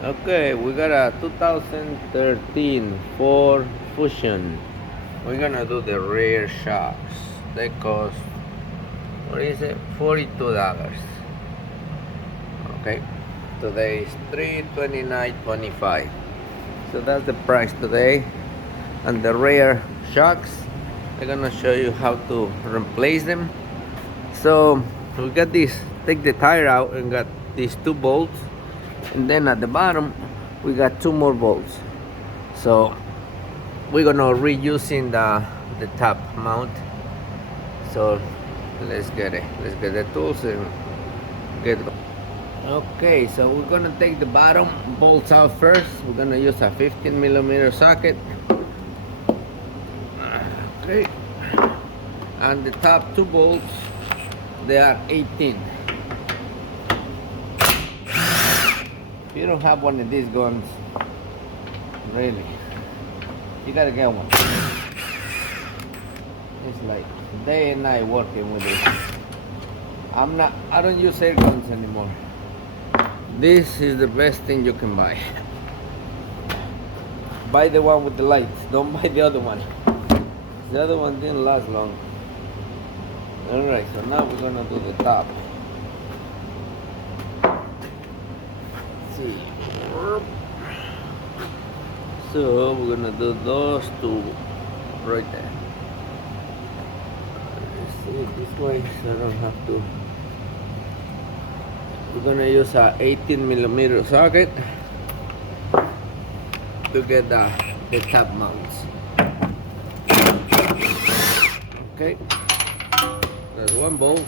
Okay, we got a 2013 Ford Fusion. We're gonna do the rear shocks. They cost, what is it? $42. Okay, today is 329.25. So that's the price today. And the rear shocks, I'm gonna show you how to replace them. So we got this, take the tire out and got these two bolts, and then at the bottom we got two more bolts. So we're gonna reusing the top mount. So let's get it. Let's get the tools and get it. Okay, so we're gonna take the bottom bolts out first. We're gonna use a 15mm socket. Okay, and the top two bolts, they are 18. If you don't have one of these guns, really, you gotta get one. It's like day and night working with it. I don't use air guns anymore. This is the best thing you can buy. Buy the one with the lights, don't buy the other one. The other one didn't last long. Alright, so now we're gonna do the top. Let's see. So we're gonna do those two right there. Let's see it this way so I don't have to. We're gonna use a 18mm socket to get the top mounts. Okay, there's one bolt.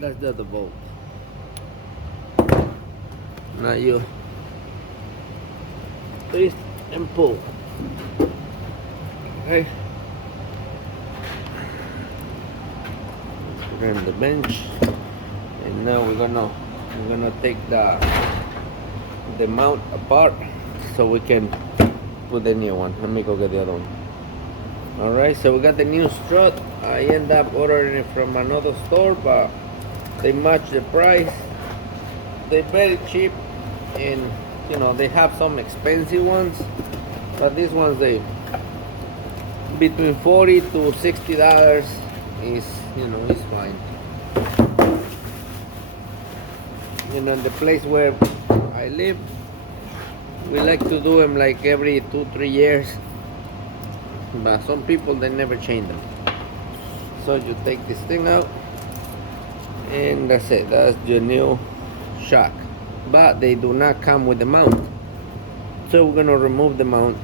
That's the other bolt. Now you twist and pull. Okay. Put it on the bench, and now we're gonna take the mount apart so we can put the new one. Let me go get the other one. Alright, so we got the new strut. I end up ordering it from another store, but they match the price. They're very cheap, and you know they have some expensive ones, but these ones they between $40 to $60 is, you know, is fine. You know, in the place where I live, we like to do them like every 2-3 years, but some people they never change them. So you take this thing out, and that's it. That's your new shock, but they do not come with the mount. So we're gonna remove the mount,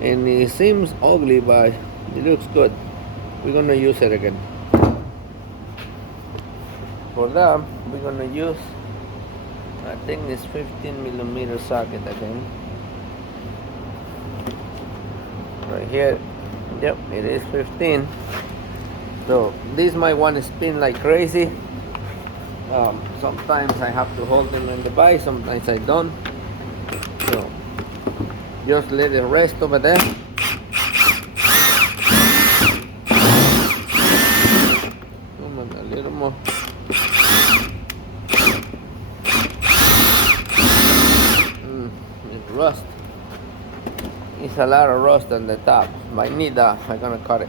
and it seems ugly, but it looks good. We're gonna use it again. For that, we're gonna use, I think it's 15mm socket again. Right here. Yep, it is 15. So this might want to spin like crazy. Sometimes I have to hold them in the vise, sometimes I don't. So just let it rest over there. Come on, a little more. It's rust. It's a lot of rust on the top. I need that. I'm gonna cut it.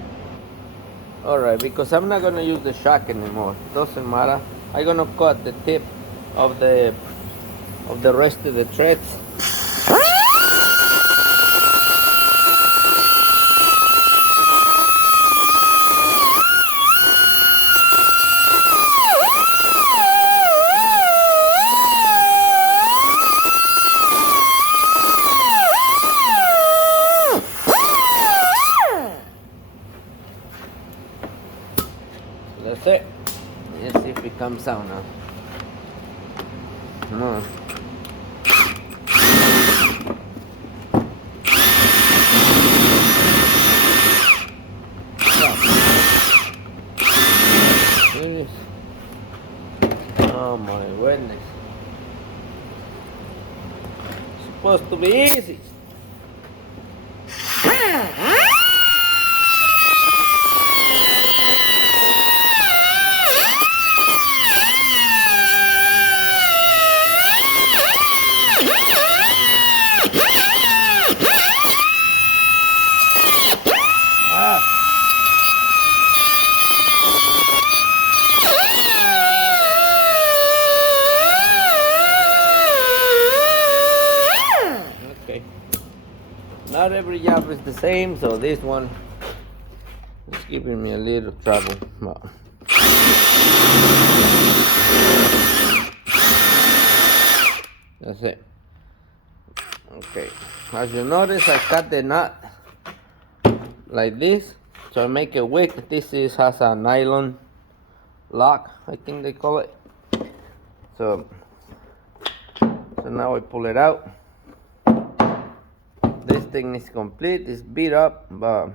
Alright, because I'm not gonna use the shock anymore. Doesn't matter. I'm gonna cut the tip of the rest of the threads. That's it. Let's see if it comes out now. Come on. Oh my goodness. It's supposed to be easy. not every job is the same, so this one is giving me a little trouble. That's it. Okay, as you notice, I cut the nut like this, so I make it wick. This has a nylon lock, I think they call it. So now I pull it out. This thing is complete. It's beat up, but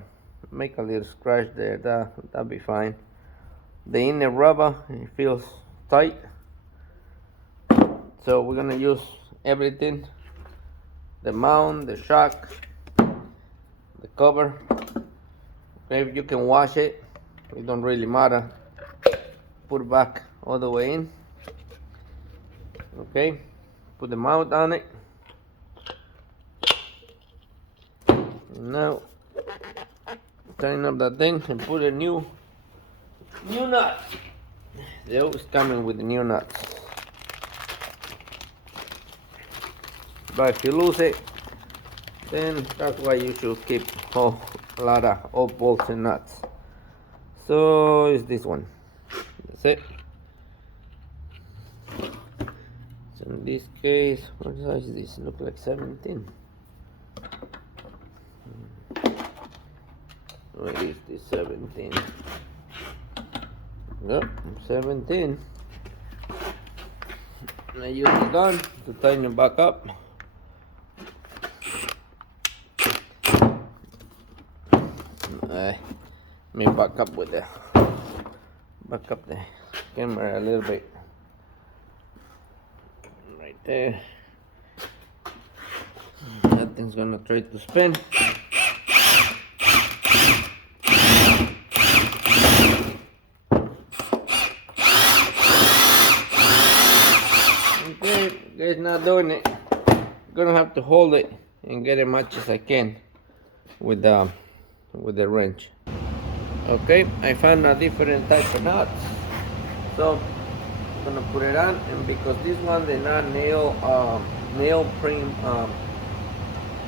make a little scratch there. That'll be fine. The inner rubber, it feels tight. So we're gonna use everything: the mount, the shock, the cover. Okay, you can wash it. It don't really matter. Put it back all the way in. Okay, put the mount on it. Now tighten up that thing and put a new nut. They always coming with the new nuts. But if you lose it, then that's why you should keep a lot of old bolts and nuts. So it's this one. That's it. So in this case, what size is this? Look like 17. What is this? 17. Yep, 17. And I use the gun to tighten it back up. Let me back up the camera a little bit. Right there. That thing's gonna try to spin. Okay, guys, not doing it. I'm gonna have to hold it and get as much as I can with the wrench. Okay, I found a different type of nuts, so I'm gonna put it on, and because this one they're not nail prim or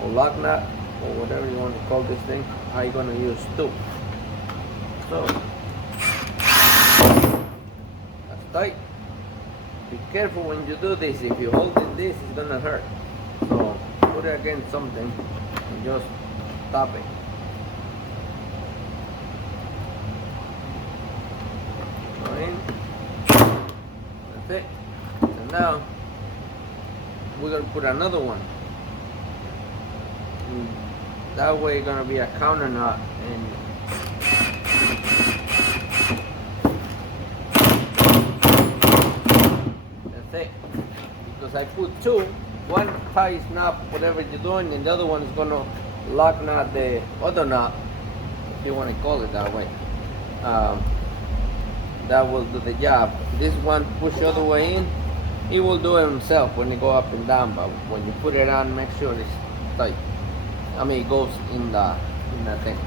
lock nut or whatever you want to call this thing, I'm gonna use two. So that's tight. Be careful when you do this. If you hold it this, it's gonna hurt. So put it against something and just stop it. That's it. And now we're gonna put another one. And that way it's gonna be a counter knot, and that's it. Because I put two. One ties knot whatever you're doing, and the other one is gonna lock knot the other knot, if you want to call it that way. That will do the job. This one push all the way in. He will do it himself when you go up and down, but when you put it on, make sure it's tight. I mean, it goes in that thing.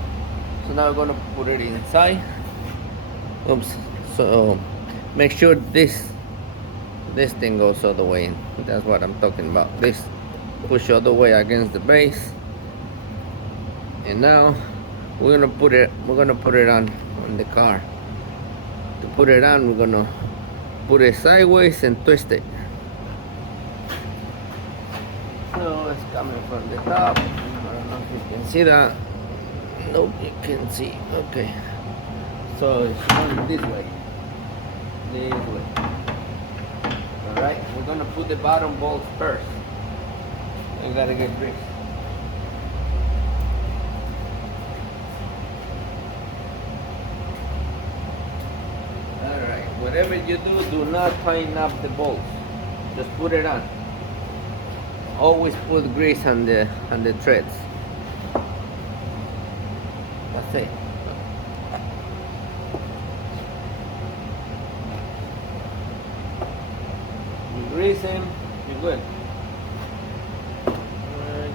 So now we're gonna put it inside. Oops. So make sure this thing goes all the way in. That's what I'm talking about. This push all the way against the base. And now we're gonna put it on the car. To put it on, we're gonna put it sideways and twist it. So it's coming from the top. I don't know if you can see that. Nope, you can see. Okay. So it's going this way. Alright, we're gonna put the bottom bolts first. I gotta get grease. Alright, whatever you do not tighten up the bolts. Just put it on. Always put grease on the threads. That's it. You grease him, you're good. I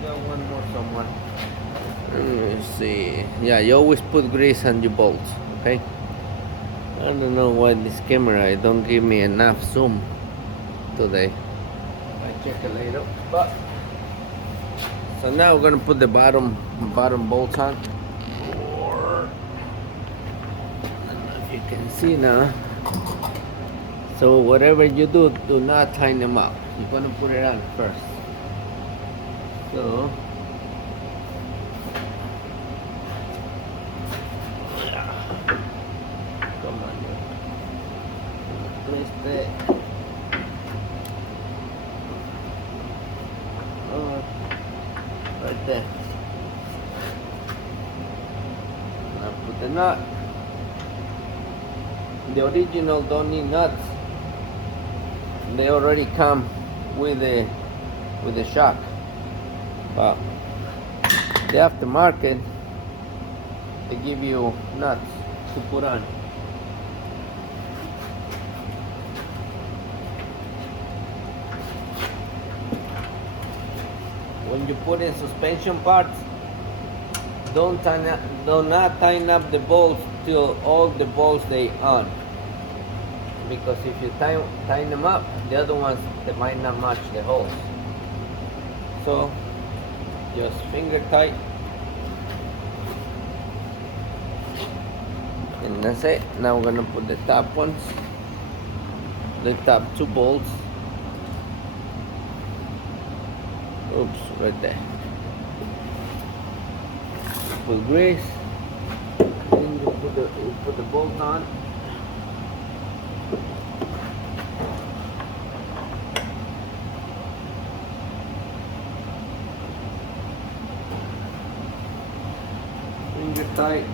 got one more somewhere. Let me see. Yeah, you always put grease on your bolts, okay? I don't know why this camera don't give me enough zoom today. I check it later. But So now we're gonna put the bottom bolts on. If you can see now. So whatever you do, do not tighten them up. You're gonna put it on first. So come on, twist it. Oh, right there. Now put the nut. The original don't need nuts. They already come with the shock. But the aftermarket, they give you nuts to put on. When you put in suspension parts, do not tighten up the bolts till all the bolts they on. Because if you tighten them up, the other ones they might not match the holes. So just finger tight, and that's it. Now we're gonna put the top ones, the top 2 bolts. Oops, right there. Put grease, then you put the bolt on. Finger tight.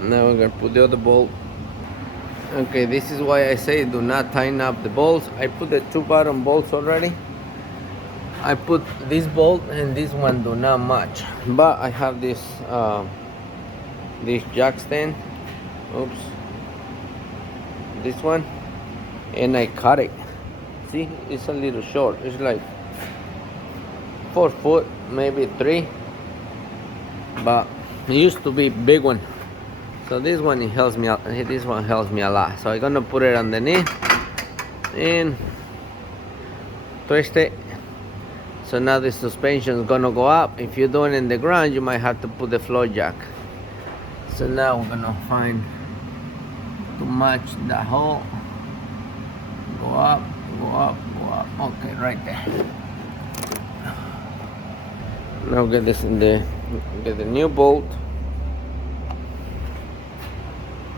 Now we're gonna put the other bolt. Okay, this is why I say do not tighten up the bolts. I put the 2 bottom bolts already. I put this bolt and this one do not match, but I have this jack stand. Oops, this one, and I cut it. See, it's a little short. It's like 4 foot, maybe 3, but it used to be big one. So this one helps me out. This one helps me a lot. So I'm gonna put it underneath and twist it. So now the suspension is gonna go up. If you're doing it in the ground, you might have to put the floor jack. So now we're gonna find to match the hole. Go up, go up, go up. Okay, right there. Now get this in the new bolt.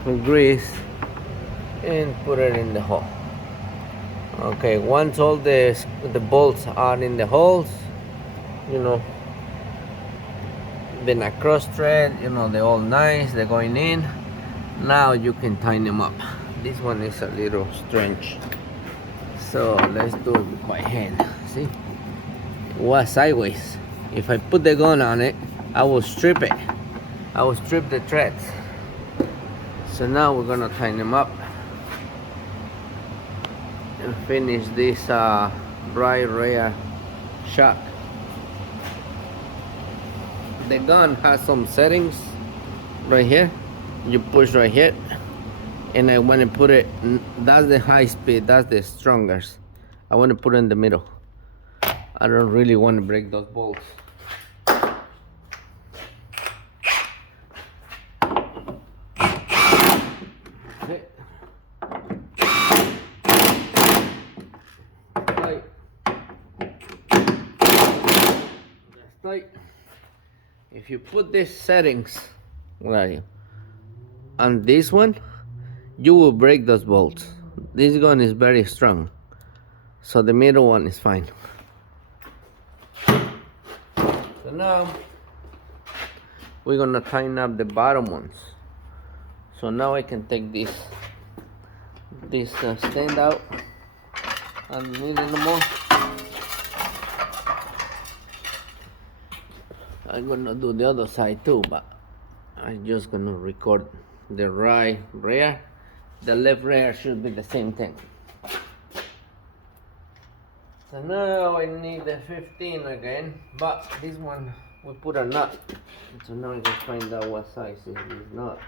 Put grease and put it in the hole. Okay, once all the bolts are in the holes, you know, then a cross thread, you know, they're all nice, they're going in. Now you can tighten them up. This one is a little strange, so let's do it by hand. See, it was sideways. If I put the gun on it, I will strip it. I will strip the threads. So now we're gonna tighten them up and finish this bright rear shock. The gun has some settings right here. You push right here, and I want to put it. That's the high speed. That's the strongest. I want to put it in the middle. I don't really want to break those bolts. Okay. Tight. That's tight. If you put these settings right on this one, you will break those bolts. This gun is very strong, so the middle one is fine. So now we're gonna tighten up the bottom ones. So now I can take this stand out. I don't need it no more. I'm gonna do the other side too, but I'm just gonna record the right rear. The left rear should be the same thing. So now I need the 15 again, but this one we put a nut. So now I can find out what size is this nut,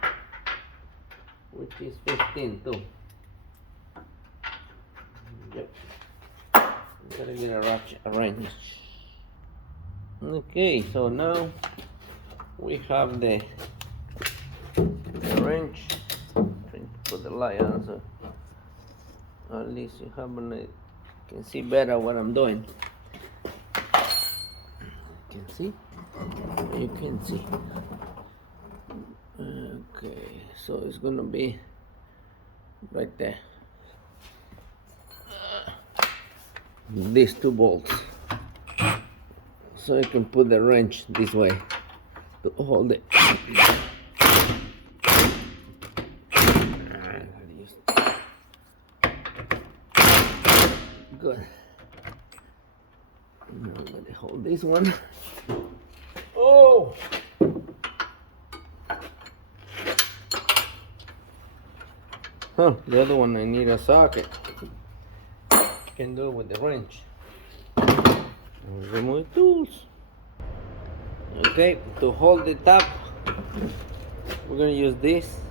which is 15 too. Yep. Gotta get a ratchet wrench. Okay, so now we have the wrench. Trying to put the light on so at least you can see better what I'm doing. You can see? You can see. Okay, so it's gonna be right there. These two bolts. So you can put the wrench this way to hold it. Good. Now I'm gonna hold this one. Oh! Huh, the other one I need a socket. Can do it with the wrench. Remove tools. Okay, to hold it up, we're gonna use this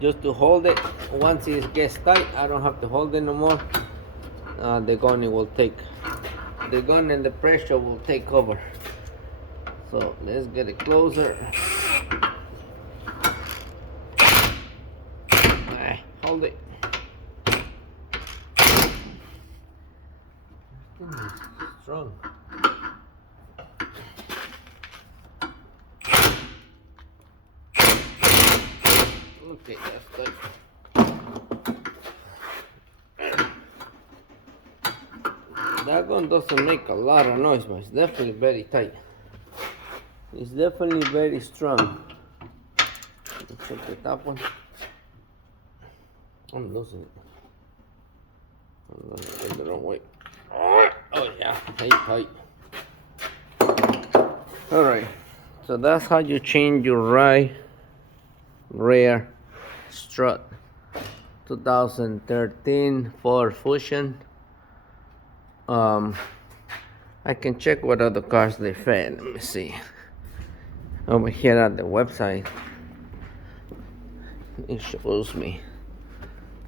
just to hold it. Once it gets tight, I don't have to hold it no more. The gun and the pressure will take over. So let's get it closer. Hold it. Strong. Okay, that's good. That gun doesn't make a lot of noise, but it's definitely very tight. It's definitely very strong. Let's check the top one. I'm losing it. I'm going the wrong way. Oh yeah, tight. Alright, so that's how you change your right rear strut. 2013 Ford Fusion. I can check what other cars they fit. Let me see. Over here at the website, it shows me.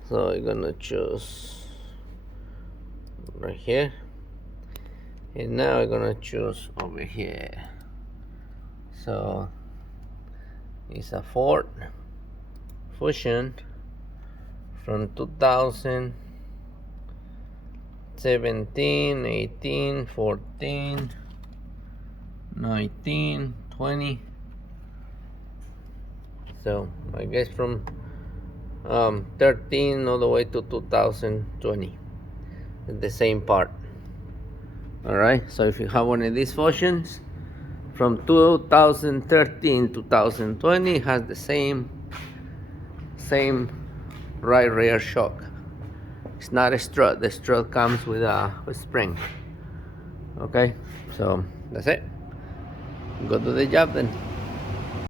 So I'm gonna choose right here, and now I'm gonna choose over here. So it's a Ford Fusion from 2017, 18, 14, 19, 20. So I guess from 13 all the way to 2020, the same part. All right, so if you have one of these Fusions from 2013 to 2020, it has the same right rear shock. It's not a strut. The strut comes with a spring. Okay, so that's it. Go do the job then.